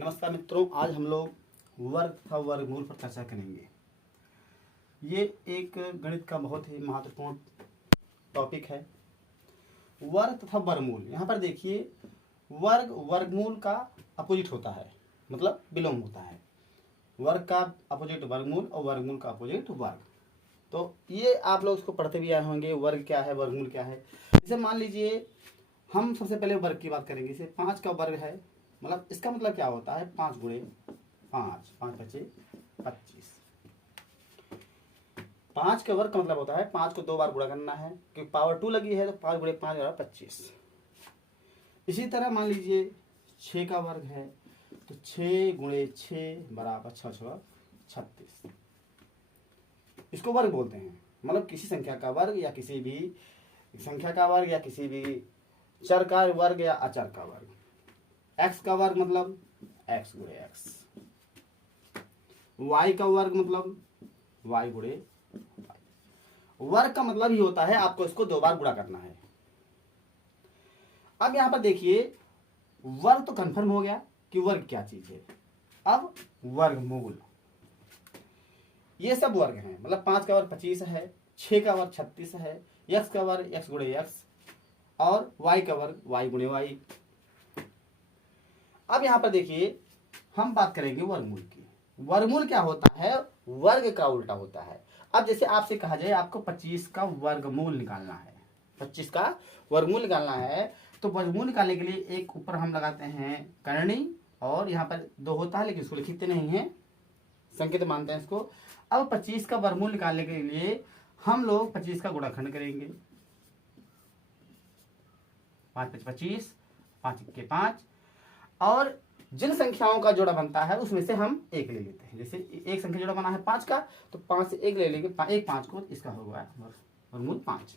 नमस्कार मित्रों, आज हम लोग वर्ग तथा वर्गमूल पर चर्चा करेंगे। ये एक गणित का बहुत ही महत्वपूर्ण टॉपिक है। वर्ग तथा वर्गमूल, यहाँ पर देखिए, वर्ग वर्गमूल का अपोजिट होता है, मतलब विलोम होता है। वर्ग का अपोजिट वर्गमूल और वर्गमूल का अपोजिट वर्ग। तो ये आप लोग उसको पढ़ते भी आए होंगे, वर्ग क्या है, वर्गमूल क्या है। जैसे मान लीजिए, हम सबसे पहले वर्ग की बात करेंगे। जैसे 5 का वर्ग है, मतलब इसका मतलब क्या होता है, 5 गुणे 5, 5 बचे 25। 5 का वर्ग का मतलब होता है 5 को 2 बार गुणा करना है, क्योंकि पावर 2 लगी है, तो 5 गुणे 5 बराबर 25। इसी तरह मान लीजिए 6 का वर्ग है, तो 6 गुणे 6 बराबर 6 6 36। इसको वर्ग बोलते हैं, मतलब किसी संख्या का वर्ग या किसी भी संख्या का वर्ग या किसी भी चर का वर्ग या अचर का वर्ग। x का वर्ग मतलब x गुणे x, y का वर्ग मतलब y गुणे y। वर्ग का मतलब ही होता है आपको इसको 2 बार गुणा करना है। अब यहां पर देखिए, वर्ग तो कंफर्म हो गया कि वर्ग क्या चीज है। अब वर्गमूल, ये सब वर्ग हैं, मतलब 5 का वर्ग 25 है, 6 का वर्ग 36 है, x का वर्ग x गुणे x और y का वर्ग y गुणे y। अब यहां पर देखिए, हम बात करेंगे वर्गमूल की। वर्गमूल क्या होता है, वर्ग का उल्टा होता है। अब जैसे आपसे कहा जाए आपको 25 का वर्गमूल निकालना है, 25 का वर्गमूल निकालना है, तो वर्गमूल निकालने के लिए एक ऊपर हम लगाते हैं करनी, और यहाँ पर 2 होता है लेकिन इसको लिखते नहीं है, संकेत मानते हैं इसको। अब 25 का वर्गमूल निकालने के लिए हम लोग 25 का गुणाखंड करेंगे। 5 5 25, 5 1 5, और जिन संख्याओं का जोड़ा बनता है उसमें से हम एक ले लेते हैं। जैसे एक संख्या जोड़ा बना है 5 का, तो 5 से एक ले लेंगे, 1 5 को, इसका होगा वर्गमूल 5।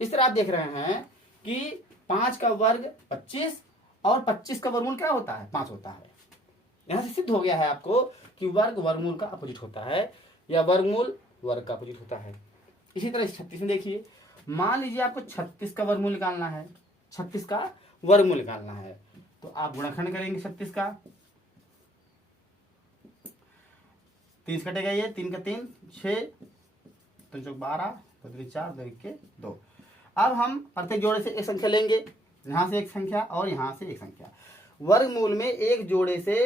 इस तरह आप देख रहे हैं कि 5 का वर्ग 25 और 25 का वर्गमूल क्या होता है, 5 होता है। यहां से सिद्ध हो गया है आपको कि वर्ग वर्गमूल का अपोजिट होता है, या वर्गमूल वर्ग का अपोजिट होता है। इसी तरह 36 में देखिए, मान लीजिए आपको 36 का वर्गमूल निकालना है, 36 का वर्गमूल निकालना है, तो आप गुणाखंड करेंगे 36 का। 30 कटेगा, ये 3 का 3 6, 3 चौक 12, 2 3 4, 2 1 2। अब हम प्रत्येक जोड़े से एक संख्या लेंगे, यहां से एक संख्या और यहां से एक संख्या। वर्गमूल में एक जोड़े से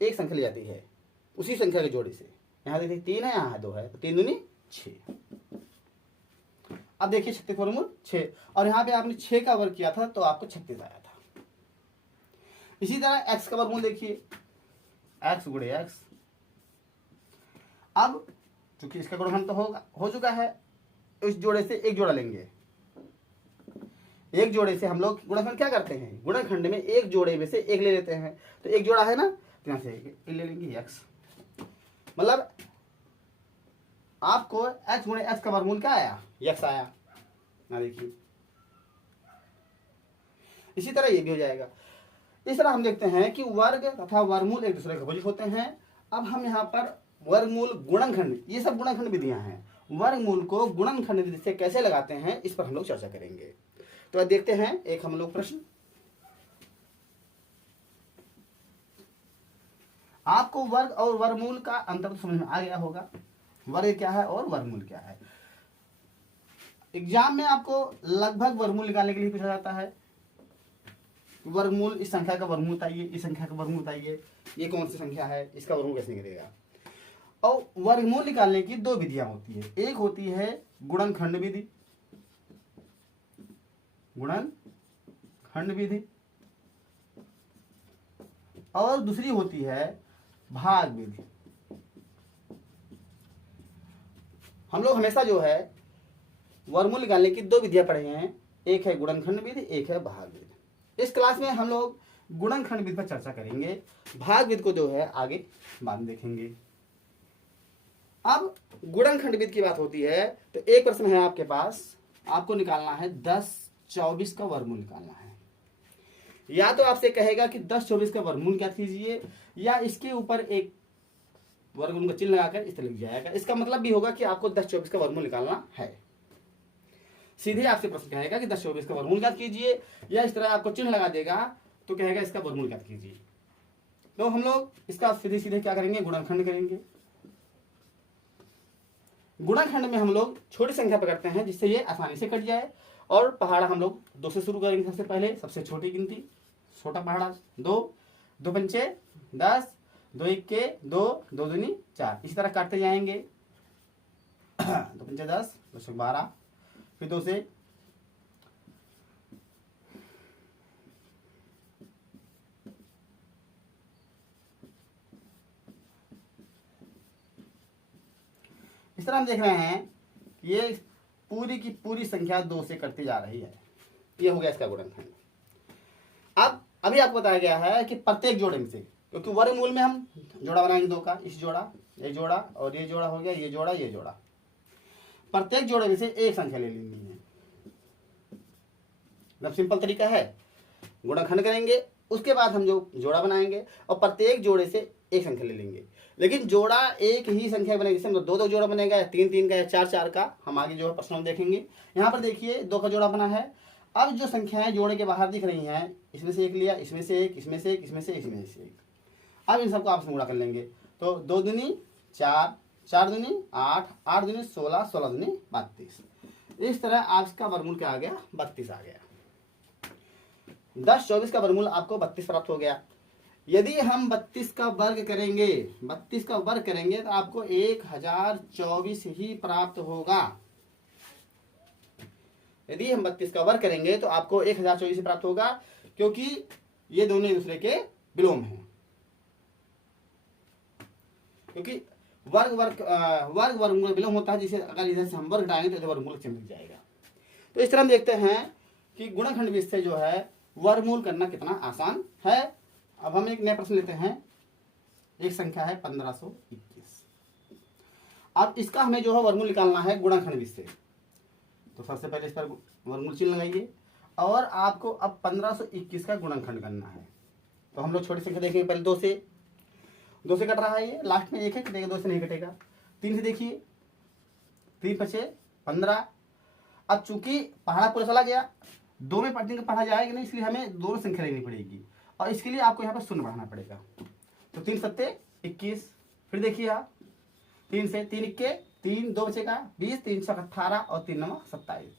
एक संख्या ली जाती है, उसी संख्या के जोड़े से। यहां देखिए 3 है, यहां 2 है, तो 3 दूनी 6। अब देखिए 36 वर्गमूल 6, और यहां पे आपने 6 का वर्ग किया था तो आपको 36 आया था। इसी तरह x का वर्गमूल देखिए, x गुणे x। अब चूंकि इसका गुणनखंड तो हो चुका है, इस जोड़े से एक जोड़ा लेंगे। एक जोड़े से हम लोग गुणनखंड क्या करते हैं, गुणनखंड में एक जोड़े में से एक ले लेते हैं, तो एक जोड़ा है ना, तो यहां से एक ले लेंगे x। मतलब आपको x गुणे x का वर्गमूल क्या आया, x आया ना। देखिए इसी तरह ये भी हो जाएगा। इस तरह हम देखते हैं कि वर्ग तथा वर्गमूल एक दूसरे के अपोजिट होते हैं। अब हम यहाँ पर वर्गमूल गुणनखंड, ये सब गुणनखंड विधियां हैं, वर्गमूल को गुणनखंड विधि से कैसे लगाते हैं इस पर हम लोग चर्चा करेंगे। तो देखते हैं एक हम लोग प्रश्न। आपको वर्ग और वर्गमूल का अंतर तो समझ में आ गया होगा, वर्ग क्या है और वर्गमूल क्या है। एग्जाम में आपको लगभग वर्गमूल निकालने के लिए पूछा जाता है, वर्गमूल, इस संख्या का वर्गमूल बताइए, इस संख्या का वर्गमूल बताइए, ये कौन सी संख्या है, इसका वर्गमूल कैसे निकलेगा। और वर्गमूल निकालने की 2 विधियां होती है, एक होती है गुणनखंड विधि, गुणनखंड विधि, और दूसरी होती है भाग विधि। हम लोग हमेशा जो है वर्गमूल निकालने की 2 विधियां पढ़े हैं, एक है गुणनखंड विधि, एक है भाग विधि। इस क्लास में हम लोग गुणनखंड विधि पर चर्चा करेंगे, भाग विधि को जो है आगे बाद में देखेंगे। अब गुणनखंड विधि की बात होती है, तो एक प्रश्न है आपके पास, आपको निकालना है 10 24 का वर्गमूल निकालना है। या तो आपसे कहेगा कि 10 24 का वर्गमूल क्या कीजिए, या इसके ऊपर एक वर्गमूल का चिन्ह लगाकर इस तरह लिख जाएगा। इसका मतलब भी होगा कि आपको 10 24 का वर्गमूल निकालना है। सीधे आपसे प्रश्न कहेगा कि 10 24 का वर्गमूल ज्ञात कीजिए, या इस तरह आपको चिन्ह लगा देगा तो कहेगा इसका वर्गमूल ज्ञात कीजिए। तो हम लोग इसका सीधे सीधे क्या करेंगे, गुणनखंड करेंगे। गुणनखंड में हम लोग छोटी संख्या पे करते हैं जिससे ये आसानी से कट जाए। और पहाड़ा हम लोग 2 से शुरू करेंगे। सबसे पहले सबसे छोटी गिनती, छोटा पहाड़ा 2, 2 पंचे 10, 2 इक्के 2, 2 दूनी 4, इसी तरह काटते जाएंगे। 2 पंचे 10, 2 से 12, फिर 2 से इस तरह हम देख रहे हैं कि ये पूरी की पूरी संख्या 2 से कटती जा रही है। ये हो गया इसका गुणनखंड। अब अभी आपको बताया गया है कि प्रत्येक जोड़े में से, क्योंकि वर्गमूल में हम जोड़ा बनाएंगे 2 का, इस जोड़ा, ये जोड़ा और ये जोड़ा हो गया, ये जोड़ा, ये जोड़ा। प्रत्येक जोड़े में से एक संख्या ले लेनी है। मतलब सिंपल तरीका है, गुणनखंड करेंगे, उसके बाद हम जो जोड़ा बनाएंगे और प्रत्येक जोड़े से एक संख्या ले लेंगे। लेकिन जोड़ा एक ही संख्या बनेगी, जैसे 2 जोड़ा बनेगा, या 3 का, या 4 का, हम आगे जो है प्रश्न में देखेंगे। यहाँ पर देखिए 2 का जोड़ा बना है। अब जो संख्याएं जोड़े के बाहर दिख रही हैं, इसमें से एक लिया, इसमें से एक, इसमें से एक, इसमें से इसमें से एक। अब इन सबको आपस में गुणा कर लेंगे। तो 2 दूनी 4, 4 दूनी 8, 8 दूनी 16, 16 दूनी 32। इस तरह आपका वर्गमूल क्या आ गया, 32 आ गया। 10, 24 का वर्गमूल आपको 32 प्राप्त हो गया। यदि हम 32 का वर्ग करेंगे, 32 का वर्ग करेंगे तो आपको 1024 ही प्राप्त होगा। यदि हम 32 का वर्ग करेंगे तो आपको 1024 ही प्राप्त होगा, क्योंकि ये दोनों एक दूसरे के विलोम हैं। क्योंकि वर्गमूल विलोम होता है, जिसे अगर इधर से हम वर्ग डालेंगे तो वर्गमूल चिन्ह मिल जाएगा। तो इस तरह हम देखते हैं कि गुणनखंड विधि से जो है वर्गमूल करना कितना आसान है। अब हम एक नया प्रश्न लेते हैं। एक संख्या है 1521। अब इसका हमें जो है वर्गमूल निकालना है गुणनखंड विधि से। तो सबसे पहले इस पर वर्गमूल चिन्ह लगाइए और आपको अब 1521 का गुणनखंड करना है। तो हम लोग छोटी संख्या देखेंगे, पहले 2 से कट रहा है, ये लास्ट में 1 है, कटेगा, 2 से नहीं कटेगा। 3 से देखिए, 3 5 15। अब चूंकि पहाड़ा पूरा चला गया, 2 में पढ़ने का पढ़ा जाएगा नहीं, इसलिए हमें दोनों संख्या लेनी पड़ेगी और इसके लिए आपको यहाँ पर शून्य बढ़ाना पड़ेगा। तो 3 7 21। फिर देखिए आप 3 से 3 इक्के 3, 2 बचेगा 20, 3 7 18 और 3 9 27।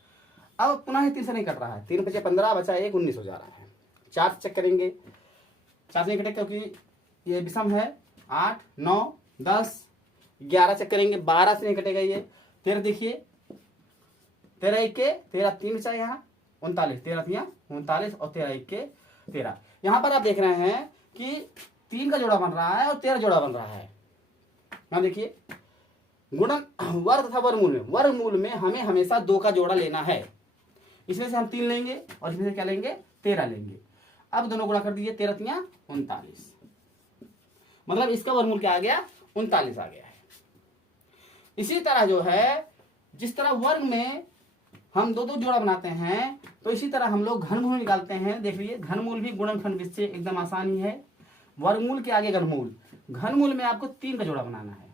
अब पुनः ही 3 से नहीं कट रहा है, 3 5 15 बचा 1, 19 हो जा रहा है। 4 से चेक करेंगे, 4 से नहीं कटेगा क्योंकि ये विषम है। 8 9 10 11 चेक करेंगे, 12 से नहीं कटेगा ये। 13 देखिए, 13 इक्के 13, 3 बचा यहाँ 39, 13 39 और 13 इक्के 13। यहाँ पर आप देख रहे हैं कि 3 का जोड़ा बन रहा है और 13 जोड़ा बन रहा है। यहाँ देखिए गुणन वर्ग तथा वर्गमूल में हमें हमेशा 2 का जोड़ा लेना है। इसमें से हम 3 लेंगे और इसमें से क्या लेंगे, 13 लेंगे। अब दोनों गुणा कर दीजिए, 13 39, मतलब इसका वर्गमूल क्या आ गया, 39 आ गया है। इसी तरह जो है, जिस तरह वर्ग में हम 2 जोड़ा बनाते हैं, तो इसी तरह हम लोग घनमूल निकालते हैं। देख लीजिए, घनमूल भी गुणनखंड विधि से एकदम आसान ही है। वर्गमूल के आगे घनमूल, घनमूल में आपको 3 का जोड़ा बनाना है।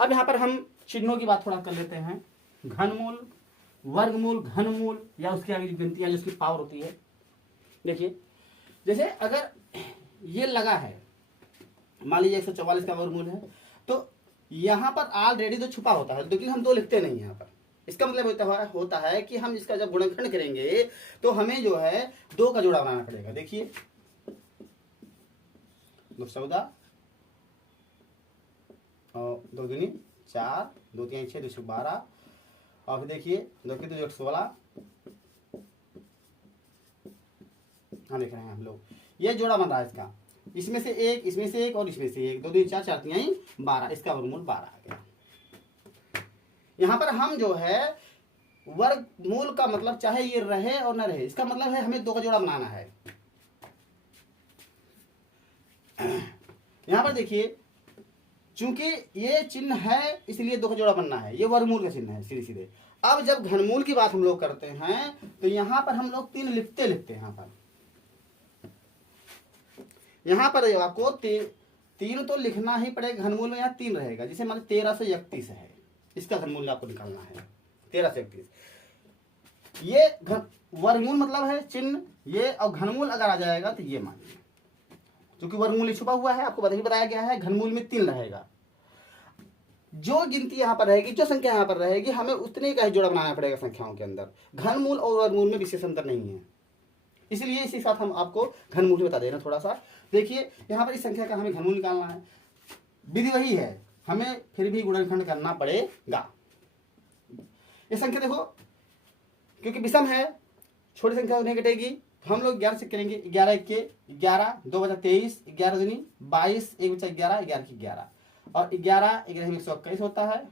अब यहाँ पर हम चिन्हों की बात थोड़ा कर लेते हैं। घनमूल, वर्गमूल, घनमूल या उसके आगे जो गिनतियां जिसकी पावर होती है। देखिए, जैसे अगर ये लगा है, मान लीजिए 144 का वर्गमूल है, तो यहाँ पर ऑलरेडी तो छुपा होता है, लेकिन हम 2 लिखते नहीं यहाँ पर। इसका मतलब होता है कि हम इसका जब गुणनखंड करेंगे तो हमें जो है 2 का जोड़ा बनाना पड़ेगा। देखिए 2 14 और 2 दूनी 4, 2 3 6, 2 से 12 और फिर देखिए 2 के 2 16। हाँ देख रहे हैं हम लोग, ये जोड़ा बन रहा है इसका, इसमें से एक, इसमें से एक और इसमें से एक, 2 2 4 4 3 12, इसका वर्गमूल 12 आ गया। यहाँ पर हम जो है वर्गमूल का मतलब चाहे ये रहे और न रहे, इसका मतलब है हमें 2 का जोड़ा बनाना है। यहाँ पर देखिए, चूंकि ये चिन्ह है इसलिए 2 का जोड़ा बनना है, ये वर्गमूल का चिन्ह है सीधे सीधे। अब जब घनमूल की बात हम लोग करते हैं तो यहाँ पर हम लोग 3 लिखते यहाँ पर आपको 3 तो लिखना ही पड़ेगा। घनमूल में यहाँ 3 रहेगा, जिसे मान 13 से 31 है, इसका घनमूल आपको निकालना है 13 से 31। ये वर्गमूल मतलब है चिन्ह ये, और घनमूल अगर आ जाएगा तो ये मानिए क्योंकि वर्गमूल छुपा हुआ है, आपको बताया गया है घनमूल में 3 रहेगा। जो गिनती यहाँ पर रहेगी, जो संख्या यहाँ पर रहेगी, हमें उतने का ही जोड़ा बनाना पड़ेगा संख्याओं के अंदर। घनमूल और वर्गमूल में विशेष अंतर नहीं है, इसलिए इसी साथ हम आपको घनमूल बता दे रहे हैं थोड़ा सा। देखिए यहाँ पर इस संख्या का हमें घनमूल निकालना है, विधि वही है, हमें फिर भी गुणनखंड करना पड़ेगा। ये संख्या देखो, क्योंकि विषम है, छोटी संख्या नहीं घटेगी, हम लोग 11 से करेंगे। 11 1 के 11, 2 बचा 23, 11 दूनी 22, 1 बचा 11, 11 की 11 और 11 11 में 121 होता है।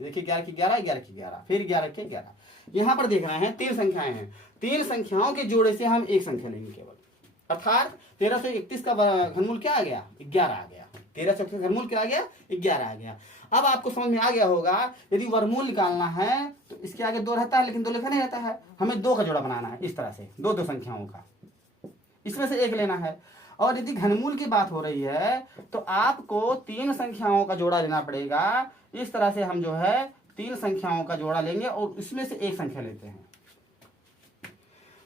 देखिए 11 की 11, 11 की 11, फिर 11 के 11। यहाँ पर देख रहे हैं 3 संख्याएं हैं, 3 संख्याओं के जोड़े से हम एक संख्या लेंगे केवल, अर्थात 1331 का घनमूल क्या आ गया? 11 आ गया। 1331 का घनमूल क्या आ गया? 11 आ गया। अब आपको समझ में आ गया होगा, यदि वर्गमूल निकालना है तो इसके आगे 2 रहता है, लेकिन 2 लिखा नहीं रहता है, हमें 2 का जोड़ा बनाना है। इस तरह से दो संख्याओं का, इसमें से एक लेना है। और यदि घनमूल की बात हो रही है तो आपको 3 संख्याओं का जोड़ा लेना पड़ेगा। इस तरह से हम जो है 3 संख्याओं का जोड़ा लेंगे और इसमें से एक संख्या लेते हैं।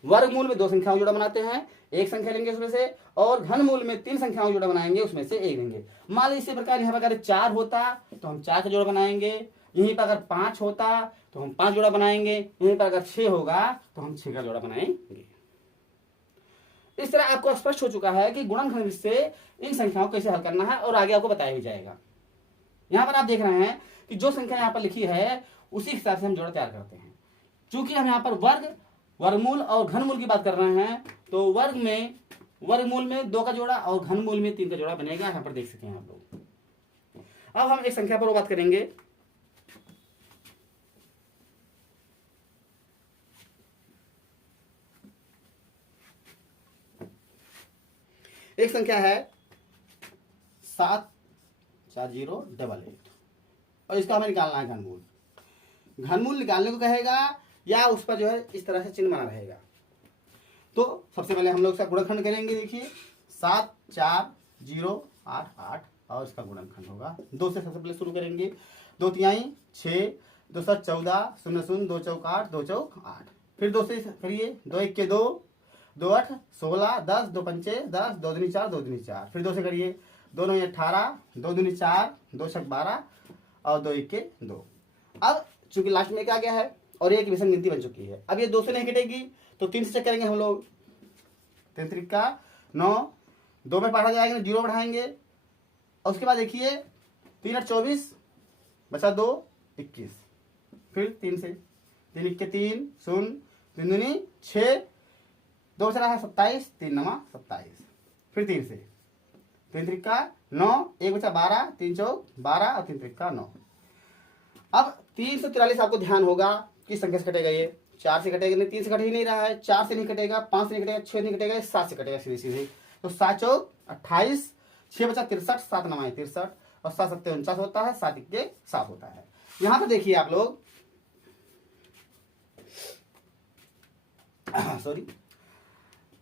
वर्गमूल में 2 संख्याओं जोड़ा बनाते हैं, एक संख्या लेंगे उसमें से, और घनमूल में 3 संख्याओं जोड़ा बनाएंगे, उसमें से एक लेंगे। मान लीजिए इसी प्रकार यहाँ पर अगर 4 होता तो हम 4 का जोड़ा बनाएंगे, यहीं पर अगर 5 होता तो हम 5 जोड़ा बनाएंगे, यहीं पर अगर 6 होगा तो हम 6 का जोड़ा बनाएंगे। इस तरह आपको स्पष्ट हो चुका है कि गुणनखंड से इन संख्याओं को कैसे हल करना है, और आगे आपको बताया भी जाएगा। यहाँ पर आप देख रहे हैं कि जो संख्या यहाँ पर लिखी है उसी हिसाब से हम जोड़ा तैयार करते हैं। चूंकि हम यहाँ पर वर्गमूल और घनमूल की बात कर रहे हैं, तो वर्गमूल में 2 का जोड़ा और घनमूल में 3 का जोड़ा बनेगा। यहाँ पर देख सकते हैं आप लोग। अब हम एक संख्या पर बात करेंगे। एक संख्या है 74088 और इसका हमें निकालना है घनमूल। घनमूल निकालने को कहेगा या उस पर जो है इस तरह से चिन्ह बना रहेगा। तो सबसे पहले हम लोग इसका गुणनखंड करेंगे। देखिए 74088 और इसका गुणनखंड होगा 2 से। सबसे पहले शुरू करेंगे। 2 तिहाई 6, 2 7 14, 0 0, 2 चौक 8, 2 चौक 8। फिर 2 से करिए। 2 1 के 2, 2 8 16, 10, 2 पंचे 10, 2 दूनी 4, 2 दूनी 4। फिर 2 से करिए। 2 9 18, 2 दूनी 4, 2 छक 12 और 2 1 के 2। अब चूंकि लास्ट में क्या आ गया है और एक विषम गिनती बन चुकी है, अब ये 2 से नहीं कटेगी तो 3 से चेक करेंगे हम लोग। 3 त्रिका 9, 2 में पढ़ा जाएगा, 0 बढ़ाएंगे और उसके बाद देखिए 3 8 24 बचा 2 21। फिर 3 से 3 1 के 3 0, 3 दूनी 6, 2 बच रहा है 27, 3 9 27। फिर 3 से 3 त्रिका 9, 1 बचा 12, 3 चौक 12 और 3 त्रिका 9। अब 343 आपको ध्यान होगा किस संख्या से कटेगा। ये 4 से कटेगा नहीं, 3 से कट ही नहीं रहा है, 4 से नहीं कटेगा, 5 से नहीं कटेगा, 6 नहीं कटेगा, 7 से कटेगा सीधे सीधे। तो 7 चौक 28, 6 बचा 63, 7 9 63 और 7 7 49 होता है, 7 1 7 होता है। यहाँ पर देखिए आप लोग सॉरी,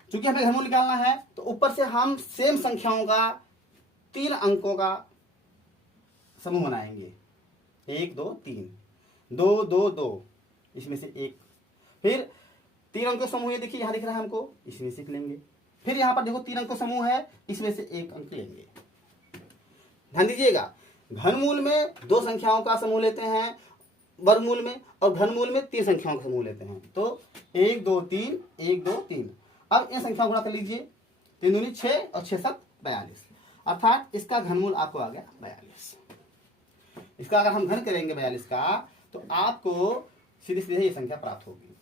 चूंकि हमें घनमूल निकालना है तो ऊपर से हम सेम संख्याओं का 3 अंकों का समूह बनाएंगे। 1 2 3, 2 2 2, इसमें से एक। फिर 3 अंकों समूह है, देखिए यहाँ दिख रहा है हमको, इसमें से लेंगे। फिर यहाँ पर देखो 3 अंकों समूह है, इसमें से एक अंक लेंगे। ध्यान दीजिएगा, घनमूल में 2 संख्याओं का समूह लेते हैं वर्गमूल में, और घनमूल में 3 संख्याओं का समूह लेते हैं। तो 1 2 3, 1 2 3। अब इन संख्याओं को गुणा कर लीजिए। 3 दूनी 6 और 6 7 42, अर्थात इसका घनमूल आपको आ गया 42। इसका अगर हम घन करेंगे 42 का तो आपको सीधे सीधे ये संख्या प्राप्त होगी।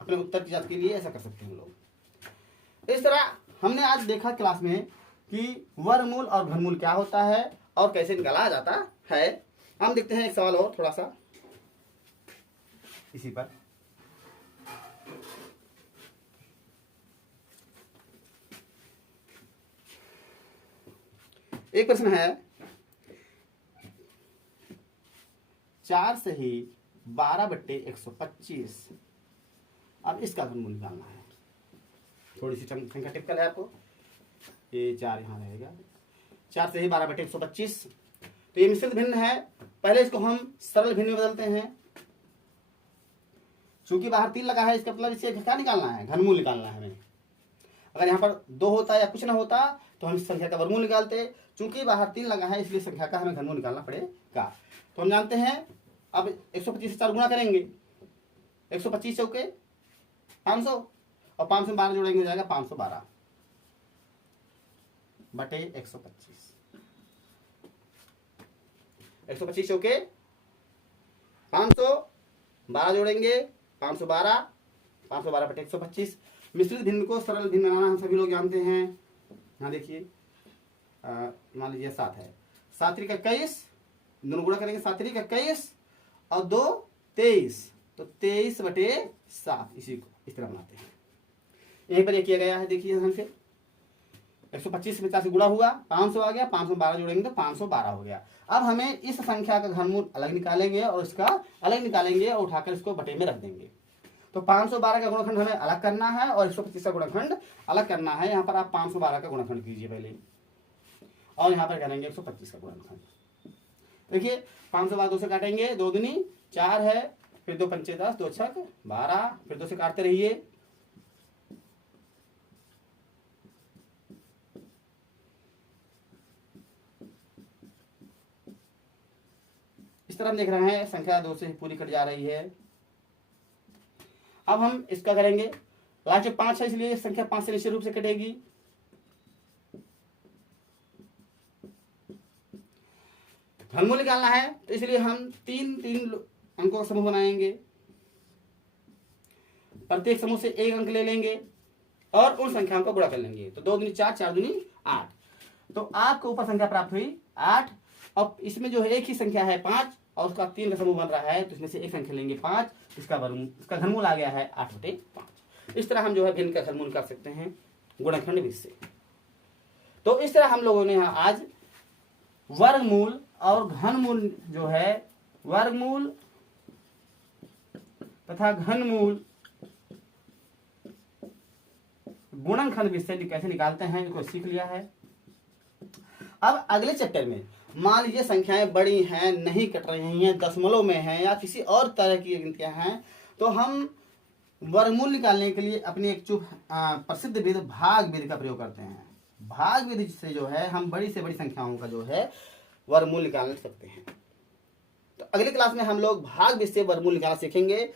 अपने उत्तर की जांच के लिए ऐसा कर सकते हैं हम लोग। इस तरह हमने आज देखा क्लास में कि वर्गमूल और घनमूल क्या होता है और कैसे निकाला जाता है। हम देखते हैं एक सवाल और थोड़ा सा इसी पर। एक प्रश्न है, 4 से ही 12/125। अब इसका घनमूल निकालना है। थोड़ी सी संख्या टिपिकल है आपको, ये 4 यहाँ रहेगा। 4 से ही 12/125, तो ये मिश्रित भिन्न है। पहले इसको हम सरल भिन्न में बदलते हैं। चूंकि बाहर 3 लगा है, इसका मतलब इसे क्या निकालना है? घनमूल निकालना है हमें। अगर यहाँ पर 2 होता या कुछ ना होता तो हम इस संख्या का वर्गमूल निकालते। चूंकि बाहर 3 लगा है इसलिए संख्या का हमें घनमूल निकालना पड़ेगा। तो हम जानते हैं अब 125 से 4 गुणा करेंगे, 125 चौके 500 और 500 में 12 जोड़ेंगे, हो जाएगा 512 बटे 125। 125 चौके 500, 12 जोड़ेंगे 512, 512 बटे 125। मिश्रित भिन्न को सरल भिन्न बनाना हम सभी लोग जानते हैं। यहाँ देखिए मान लीजिए 7 है, 7 त्रिक 21, दोनों गुणा करेंगे, 7 त्रिक 21 और 2 23, तो 23 बटे 7 इसी को इस तरह बनाते हैं। यहीं पर ये किया गया है, देखिए हम फिर 125 से 50 गुणा हुआ, 500 आ गया, 500 में 12 जोड़ेंगे तो 512 हो गया। अब हमें इस संख्या का घनमूल अलग निकालेंगे और इसका अलग निकालेंगे और उठाकर इसको बटे में रख देंगे। तो 512 का गुणनखंड हमें अलग करना है और 125 का गुणनखंड अलग करना है। यहाँ पर आप 512 का गुणनखंड कीजिए पहले और यहाँ पर करेंगे 125 का गुणनखंड। देखिए 512 2 से काटेंगे, 2 दूनी 4 है, फिर 2 पंचे 10, 2 छक 12, फिर 2 से काटते रहिए। इस तरह हम देख रहे हैं संख्या 2 से पूरी कट जा रही है। अब हम इसका करेंगे, लास्ट में 5 है इसलिए संख्या 5 से निश्चित रूप से कटेगी। घनमूल निकालना है तो इसलिए हम 3 अंकों का समूह बनाएंगे, प्रत्येक समूह से 1 अंक ले लेंगे और उन संख्याओं का गुणा कर लेंगे। तो 2 दूनी 4, 4 दूनी 8, तो आपको ऊपर संख्या प्राप्त हुई 8। अब इसमें जो है एक ही संख्या है 5 और उसका 3 का समूह बन रहा है, तो इसमें से एक संख्या लेंगे 5, इसका घनमूल आ गया है 8 बटे 5। इस तरह हम जो है भिन्न का घनमूल कर सकते हैं गुणनखंड विधि से। तो इस तरह हम लोगों ने आज वर्गमूल और घनमूल जो है, वर्गमूल तथा घनमूल गुणनखंड विधि से कैसे निकालते हैं इसको सीख लिया है। अब अगले चैप्टर में मान लीजिए संख्याएं बड़ी हैं, नहीं कट रही हैं, दशमलव में हैं या किसी और तरह की गिनतियां हैं, तो हम वर्गमूल निकालने के लिए अपनी एक प्रसिद्ध विधि भाग विधि का प्रयोग करते हैं। भाग विधि से जो है हम बड़ी से बड़ी संख्याओं का जो है वर्गमूल निकाल सकते हैं। तो अगली क्लास में हम लोग भाग विधि से वर्गमूल निकालना सीखेंगे।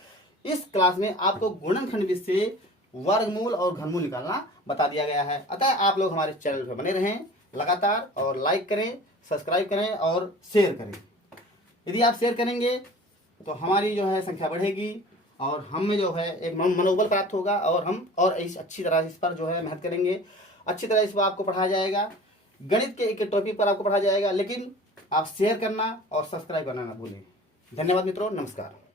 इस क्लास में आपको गुणनखंड विधि से वर्गमूल और घनमूल निकालना बता दिया गया है। अतः आप लोग हमारे चैनल पर बने रहें लगातार और लाइक करें, सब्सक्राइब करें और शेयर करें। यदि आप शेयर करेंगे तो हमारी जो है संख्या बढ़ेगी और हमें जो है एक मनोबल प्राप्त होगा और हम और अच्छी तरह इस पर जो है मेहनत करेंगे। अच्छी तरह इस पर आपको पढ़ाया जाएगा, गणित के एक टॉपिक पर आपको पढ़ाया जाएगा, लेकिन आप शेयर करना और सब्सक्राइब करना ना भूलें। धन्यवाद मित्रों, नमस्कार।